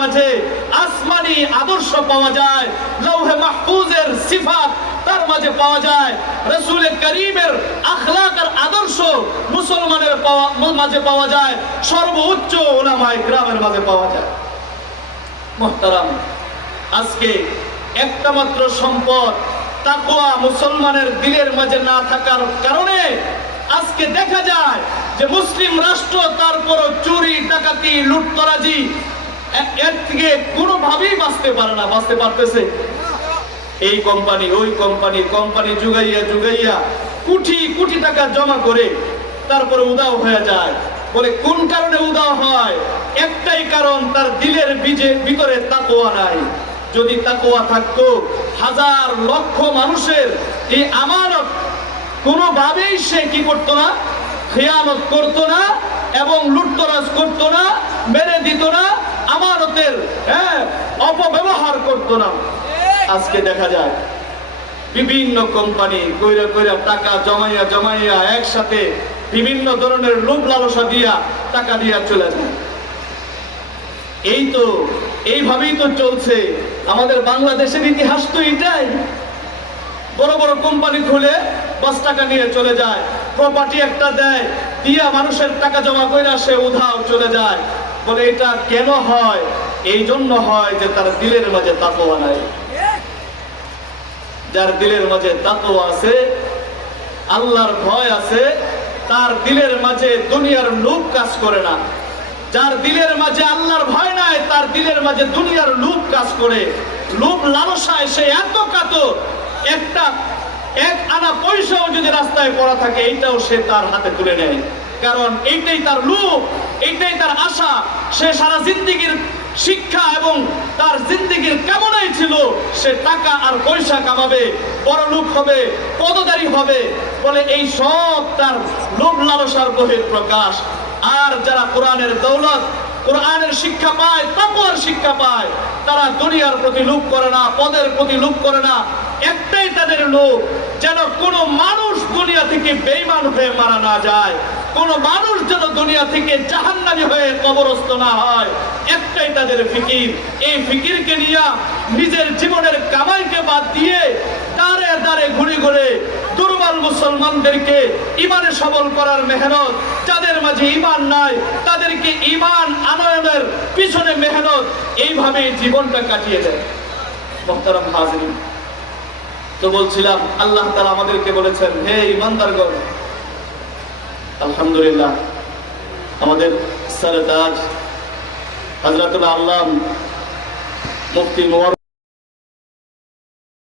মাঝে আসমানি আদর্শ পাওয়া যায়, লৌহে মাহফুজের সিফাত তার মাঝে পাওয়া যায়, রাসূল করিমের আখলাক আর আদর্শ মুসলমানের মাঝে পাওয়া যায়, সর্বোচ্চ উলামায়ে কিরামের মাঝে পাওয়া যায়। মুহতারাম, আজকে একটা মাত্র সম্পদ তাকওয়া মুসলমানের দিলের মাঝে না থাকার কারণে আজকে দেখা যায় যে মুসলিম রাষ্ট্র তারপরও চুরি ডাকাতি লুটতরাজি এর থেকে কোনোভাবেই বাঁচতে পারে না। বাঁচতে পারতেছে? এই কোম্পানি ওই কোম্পানি যুগাইয়া কোটি কোটি টাকা জমা করে তারপরে উদাও হয়ে যায়। বলে কোন কারণে উদাও হয়? একটাই কারণ, তার দিলের ভিতরে তাকওয়া নাই। যদি তাকওয়া থাকতো, হাজার লক্ষ মানুষের এই আমানত কোনোভাবেই সে কি করতো না, খেয়ানত করতো না এবং লুটতরাজ করতো না, মেরে দিত না, আমানতের অপব্যবহার করতো না। আজকে দেখা যায় বিভিন্ন কোম্পানি কইরা টাকা জমাইয়া একসাথে বিভিন্ন ধরনের লোভ লালসা দিয়া টাকা দিয়া চলে যায়। এইভাবেই তো চলছে আমাদের বাংলাদেশের ইতিহাস। তো এটাই, বড় বড় কোম্পানি খুলে 5 টাকা নিয়ে চলে যায়, প্রপার্টি একটা দেয়, দিয়া মানুষের টাকা জমা কইরা সে উধাও চলে যায়। বলে এটা কেন হয়? এই জন্য হয় যে তার দিলের মাঝে তাকওয়া নাই। যার দিলের মাঝে তাকওয়া আছে, আল্লাহর ভয় আছে, তার দিলের মাঝে দুনিয়ার লোভ কাজ করে না। যার দিলের মাঝে আল্লাহর ভয় নাই, তার দিলের মাঝে দুনিয়ার লোভ কাজ করে। লোভ লালসায় সে এত কাতর, এক আনা পয়সাও যদি রাস্তায় পড়া থাকে এইটাও সে তার হাতে তুলে নেয়। কারণ এইটাই তার লোভ, এইটাই তার আশা। সে সারা জিন্দেগীর শিক্ষা এবং তার জিন্দেগীর কামনাই ছিল সে টাকা আর পয়সা কামাবে, বড় লোক হবে, পদধারী হবে। বলে এই সব তার লোভ লালসার বহির প্রকাশ। আর যারা কোরআনের দৌলত, কোরআনের শিক্ষা পায়, তাকওয়ার শিক্ষা পায়, তারা দুনিয়ার প্রতি লোভ করে না, পদের প্রতি লোভ করে না। একটাই তাদের লোভ, যেন কোনো মানুষ দুনিয়া থেকে বেঈমান হয়ে মারা না যায়, কোনো মানুষ যেন দুনিয়া থেকে জাহান্নামী হয়ে কবরস্থ না হয়। একটাই তাদের ফিকির। এই ফিকিরকে নিয়ে নিজের জীবনের কামাইকে বাদ দিয়ে দাঁড়ে দাঁড়ে ঘুরে দুর্বল মুসলমানদেরকে ইমানে সবল করার মেহনত, যাদের মাঝে ইমান নাই তাদেরকে ইমান আনয়নের পিছনে মেহনত, এইভাবে জীবনটা কাটিয়ে দেয়। মুহতারাম হাজিরিন, তো বলছিলাম আল্লাহ তাআলা আমাদেরকে বলেছেন, হে ঈমানদারগণ, আলহামদুলিল্লাহ আমাদের সরতাজ হযরতুল আল্লামা মুফতি